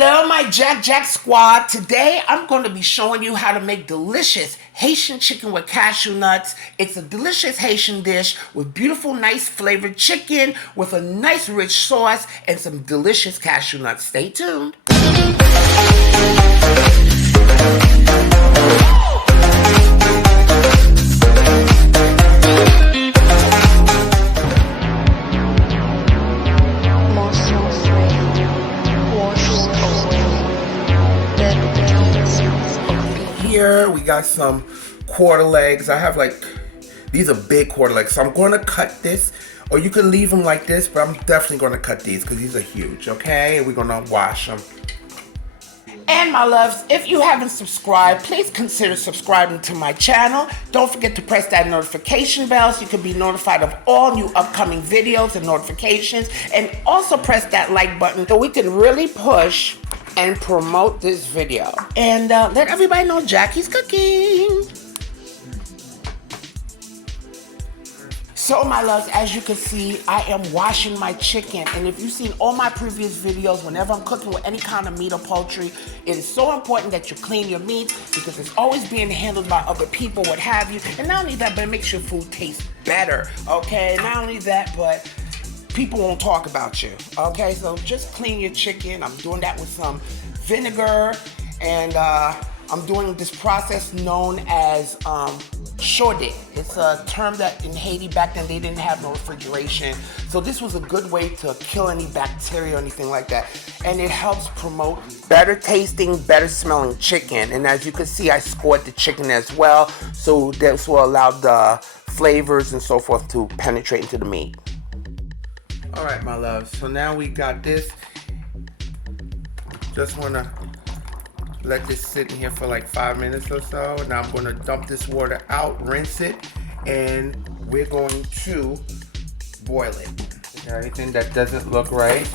Hello, my Jack squad. Today, I'm going to be showing you how to make delicious Haitian chicken with cashew nuts. It's a delicious Haitian dish with beautiful, nice flavored chicken with a nice rich sauce and some delicious cashew nuts. Stay tuned. Here we got some quarter legs. I have these are big quarter legs, so I'm going to cut this, or you can leave them like this, but I'm definitely going to cut these because these are huge, okay? We're going to wash them. And my loves, if you haven't subscribed, please consider subscribing to my channel. Don't forget to press that notification bell so you can be notified of all new upcoming videos and notifications. And also press that like button so we can really push and promote this video. And let everybody know Jackie's cooking. So my loves, as you can see, I am washing my chicken. And if you've seen all my previous videos, whenever I'm cooking with any kind of meat or poultry, it is so important that you clean your meat because it's always being handled by other people, what have you. And not only that, but it makes your food taste better, okay? Not only that, but people won't talk about you, okay? So just clean your chicken. I'm doing that with some vinegar, and I'm doing this process known as chaudé. It's a term that in Haiti back then they didn't have no refrigeration, so this was a good way to kill any bacteria or anything like that, and it helps promote better tasting, better smelling chicken. And as you can see, I scored the chicken as well, so this will allow the flavors and so forth to penetrate into the meat. All right, my love, so now we got this. Just want to let this sit in here for like 5 minutes or so. Now I'm going to dump this water out, rinse it, and we're going to boil it. Anything that doesn't look right,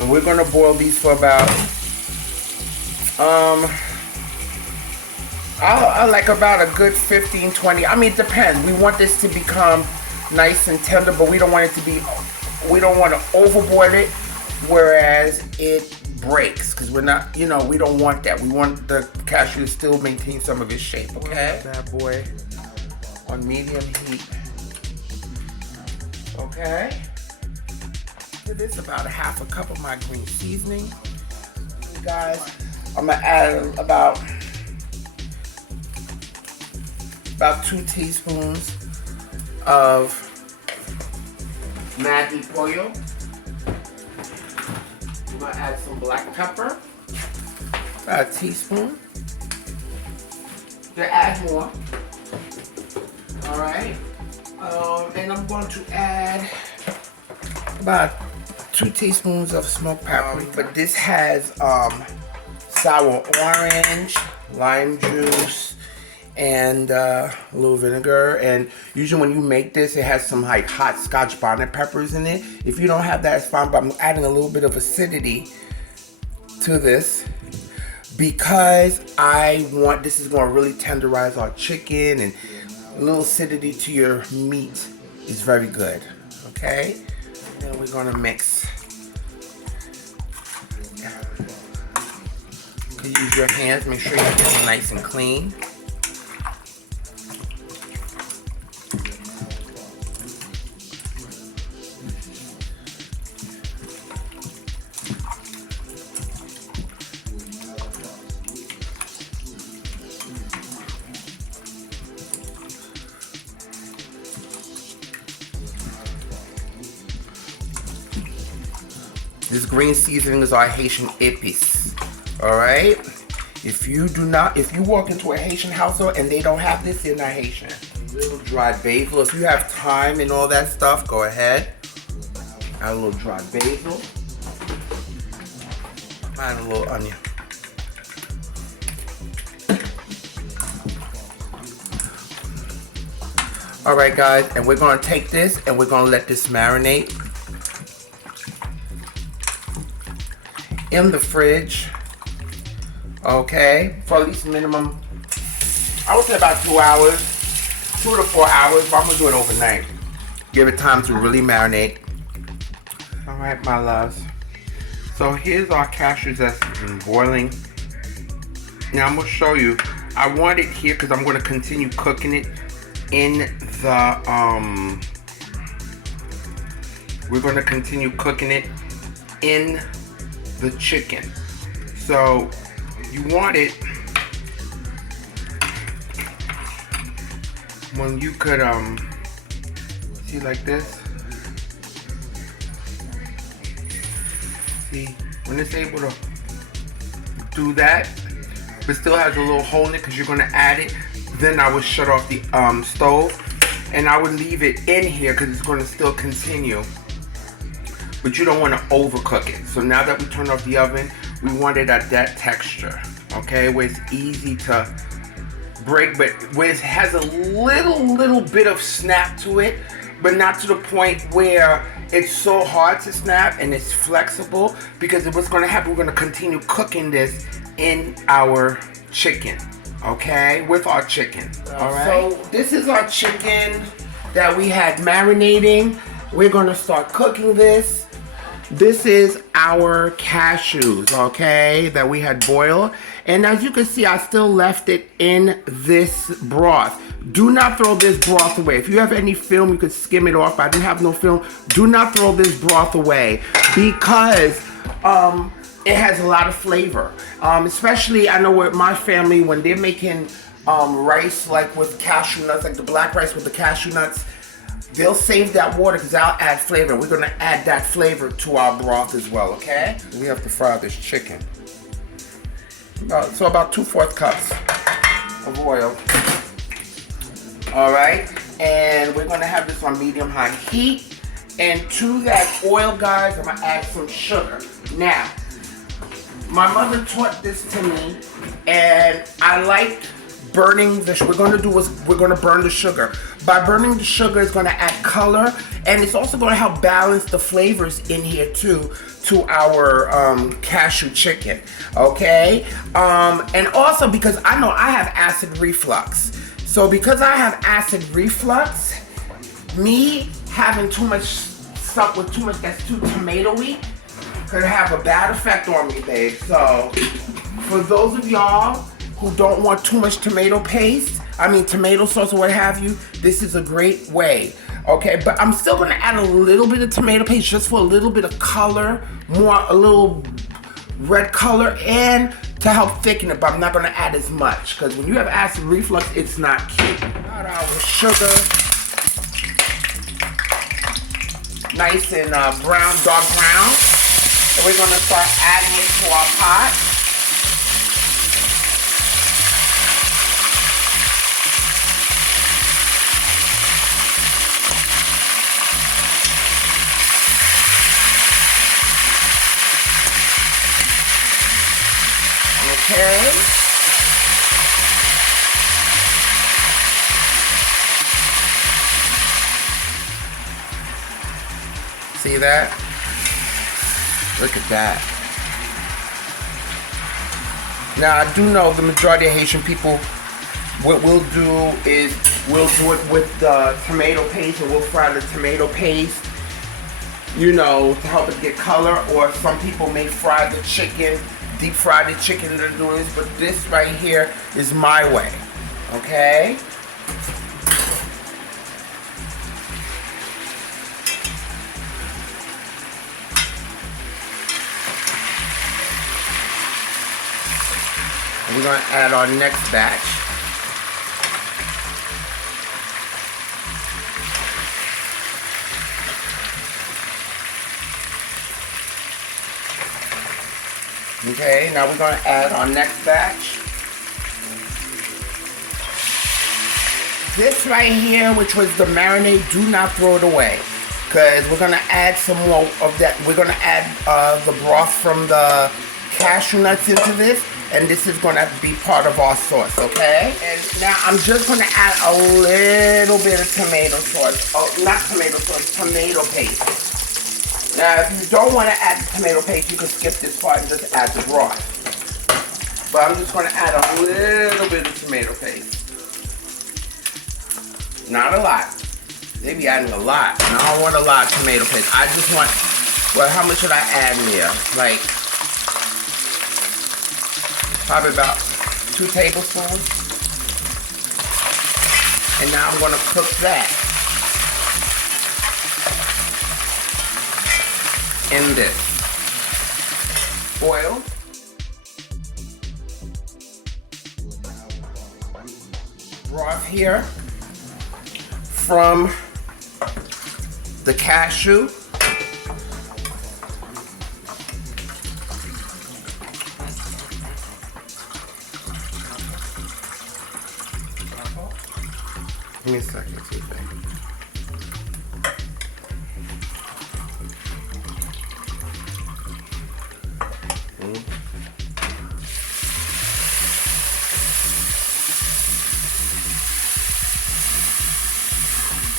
and we're going to boil these for about I like about a good 15-20. I mean, it depends. We want this to become nice and tender, but we don't want it to be, we don't want to overboil it whereas it breaks, because we're not, you know, we don't want that. We want the cashew to still maintain some of its shape, okay? That boy on medium heat. Okay. This is about a half a cup of my green seasoning. You guys, I'm gonna add about 2 teaspoons of Maggi Poule. I'm gonna add some black pepper, about a teaspoon. To add more. All right. And I'm going to add about 2 teaspoons of smoked paprika. But this has sour orange, lime juice, and a little vinegar. And usually when you make this, it has some like hot Scotch bonnet peppers in it. If you don't have that, it's fine, but I'm adding a little bit of acidity to this because I want, this is going to really tenderize our chicken, and a little acidity to your meat is very good. Okay, and then we're going to mix. You can use your hands, make sure you get it nice and clean. This green seasoning is our Haitian épice. Alright? If you walk into a Haitian household and they don't have this, they're not Haitian. A little dried basil. If you have time and all that stuff, go ahead. Add a little dried basil. Add a little onion. Alright guys, and we're going to take this and we're going to let this marinate in the fridge, okay, for at least minimum, I would say about 2 hours, 2 to 4 hours, but I'm gonna do it overnight. Give it time to really marinate. All right, my loves. So here's our cashews that's been boiling. Now I'm gonna show you. I want it here because I'm gonna continue cooking it in the we're gonna continue cooking it in the chicken. So you want it when you could see like this. See, when it's able to do that, but still has a little hole in it because you're gonna add it, then I would shut off the stove and I would leave it in here because it's gonna still continue. But you don't want to overcook it. So now that we turned off the oven, we want it at that texture, okay? Where it's easy to break, but where it has a little bit of snap to it, but not to the point where it's so hard to snap and it's flexible, because what's gonna happen, we're gonna continue cooking this in our chicken, okay? With our chicken, all right? So this is our chicken that we had marinating. We're gonna start cooking this. This is our cashews, okay, that we had boiled. And as you can see, I still left it in this broth. Do not throw this broth away. If you have any film, you could skim it off. I didn't have no film. Do not throw this broth away because it has a lot of flavor. Especially, I know with my family, when they're making rice, like with cashew nuts, like the black rice with the cashew nuts, they'll save that water because I'll add flavor. We're gonna add that flavor to our broth as well, okay? We have to fry this chicken. So about 2/4 cups of oil. All right, and we're gonna have this on medium-high heat. And to that oil, guys, I'm gonna add some sugar. Now, my mother taught this to me, and I like burning the, we're gonna burn the sugar. By burning the sugar, it's gonna add color, and it's also gonna help balance the flavors in here too, to our cashew chicken, okay? And also because I know I have acid reflux. So because I have acid reflux, me having too much stuff with too much that's too tomatoey could have a bad effect on me, babe. So for those of y'all who don't want too much tomato paste, tomato sauce or what have you, this is a great way, okay? But I'm still gonna add a little bit of tomato paste just for a little bit of color, a little red color, and to help thicken it, but I'm not gonna add as much, because when you have acid reflux, it's not cute. Got our sugar, nice and dark brown, and we're gonna start adding it to our pot. Okay. See that? Look at that. Now I do know the majority of Haitian people, what we'll do is we'll do it with the tomato paste, and we'll fry the tomato paste, you know, to help it get color, or some people may fry the chicken, deep fry the chicken to do this, but this right here is my way, okay? And we're gonna add our next batch. Okay, now we're going to add our next batch. This right here, which was the marinade, do not throw it away, because we're going to add some more of that. We're going to add the broth from the cashew nuts into this, and this is going to be part of our sauce, okay? And now I'm just going to add a little bit of tomato sauce. Oh, not tomato sauce, tomato paste. Now, if you don't want to add the tomato paste, you can skip this part and just add the broth. But I'm just going to add a little bit of tomato paste. Not a lot. They be adding a lot, and I don't want a lot of tomato paste. I just want, well, how much should I add in there? Like, probably about 2 tablespoons. And now I'm gonna cook that in this oil. Broth here from the cashew. Give me a second, see that.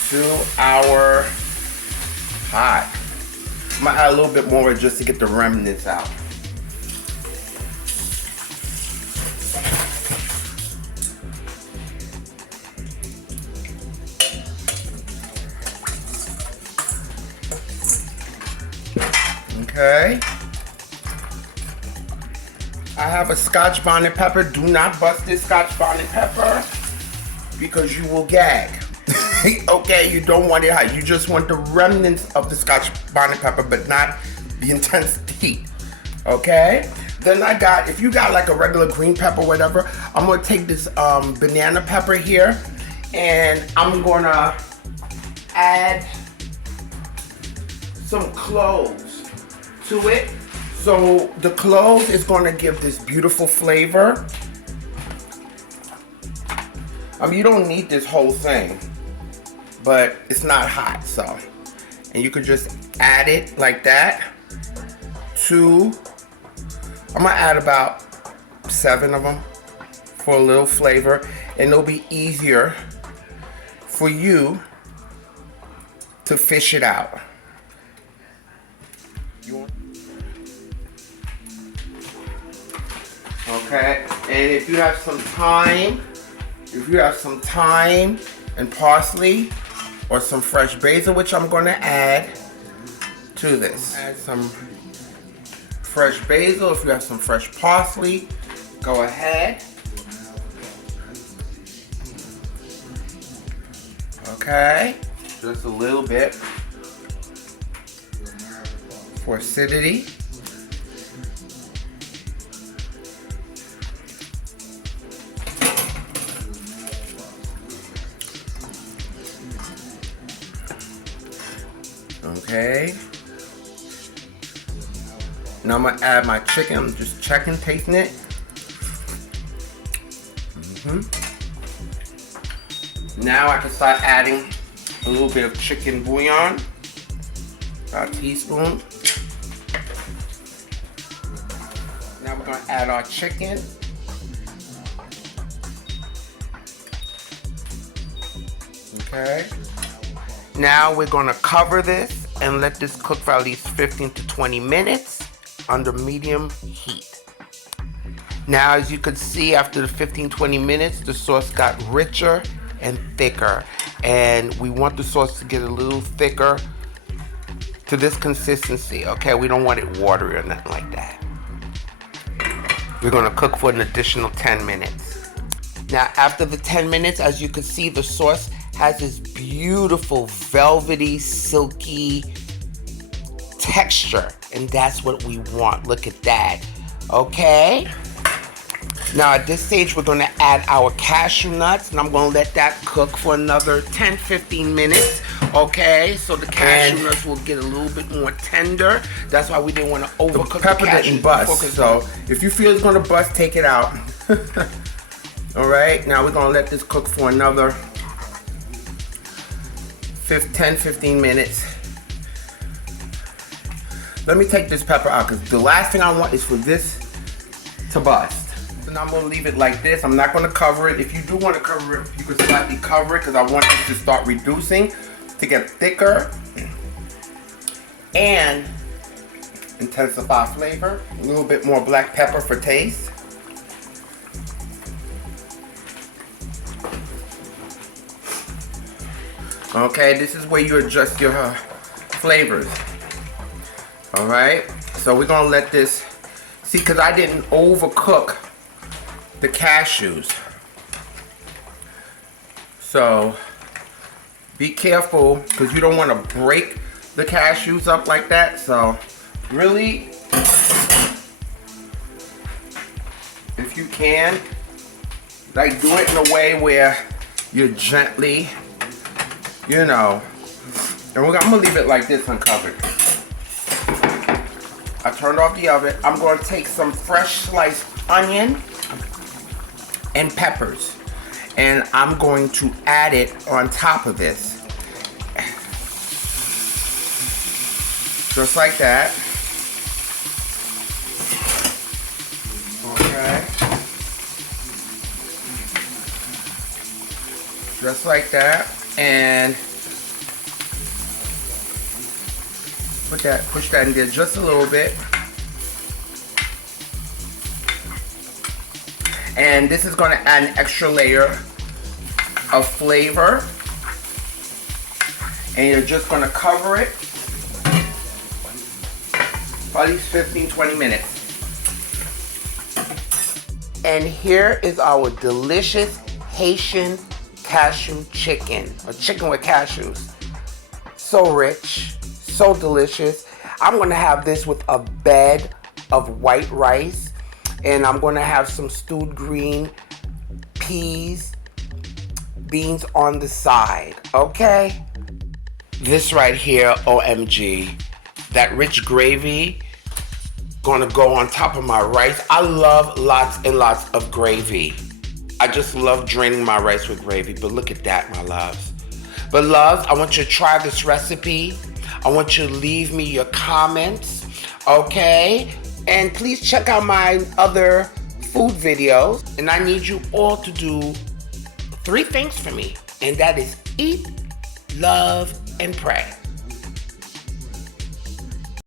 To our pot. I'm gonna add a little bit more just to get the remnants out. Okay. I have a Scotch bonnet pepper. Do not bust this Scotch bonnet pepper because you will gag. Okay, you don't want it hot. You just want the remnants of the Scotch bonnet pepper, but not the intense heat. Okay? Then I got, if you got like a regular green pepper, whatever, I'm gonna take this banana pepper here, and I'm gonna add some cloves to it. So the cloves is gonna give this beautiful flavor. You don't need this whole thing, but it's not hot, so. And you could just add it like that to, I'm gonna add about 7 of them for a little flavor, and it'll be easier for you to fish it out. Okay, and if you have some thyme, and parsley or some fresh basil, which I'm going to add to this. Add some fresh basil. If you have some fresh parsley, go ahead. Okay, just a little bit for acidity. Okay. Now I'm gonna add my chicken. I'm just checking, tasting it. Now I can start adding a little bit of chicken bouillon, about a teaspoon. Now we're gonna add our chicken. Okay. Now we're gonna cover this and let this cook for at least 15 to 20 minutes under medium heat. Now, as you can see, after the 15-20 minutes, the sauce got richer and thicker. And we want the sauce to get a little thicker to this consistency, okay? We don't want it watery or nothing like that. We're gonna cook for an additional 10 minutes. Now, after the 10 minutes, as you can see, the sauce has this beautiful velvety, silky texture, and that's what we want. Look at that. Okay. Now at this stage, we're gonna add our cashew nuts, and I'm gonna let that cook for another 10-15 minutes. Okay, so the cashew nuts will get a little bit more tender. That's why we didn't want to overcook the pepper. Didn't bust, so if you feel it's gonna bust, take it out. All right, now we're gonna let this cook for another 10-15 minutes. Let me take this pepper out, because the last thing I want is for this to bust. So now I'm gonna leave it like this. I'm not gonna cover it. If you do want to cover it, you can slightly cover it, because I want this to start reducing to get thicker and intensify flavor. A little bit more black pepper for taste. Okay, this is where you adjust your flavors. All right, so we're gonna let this, see, because I didn't overcook the cashews. So be careful, because you don't want to break the cashews up like that. So really, if you can, like, do it in a way where you're gently, you know, and I'm gonna leave it like this uncovered. I turned off the oven. I'm going to take some fresh sliced onion and peppers, and I'm going to add it on top of this. Just like that. Okay. Just like that. And push that in there just a little bit. And this is going to add an extra layer of flavor. And you're just going to cover it for at least 15-20 minutes. And here is our delicious Haitian cashew chicken, or chicken with cashews. So rich, so delicious. I'm gonna have this with a bed of white rice, and I'm gonna have some stewed green peas, beans on the side, okay? This right here, OMG, that rich gravy gonna go on top of my rice. I love lots and lots of gravy. I just love draining my rice with gravy, but look at that, my loves. But loves, I want you to try this recipe. I want you to leave me your comments, okay? And please check out my other food videos. And I need you all to do 3 things for me, and that is eat, love, and pray.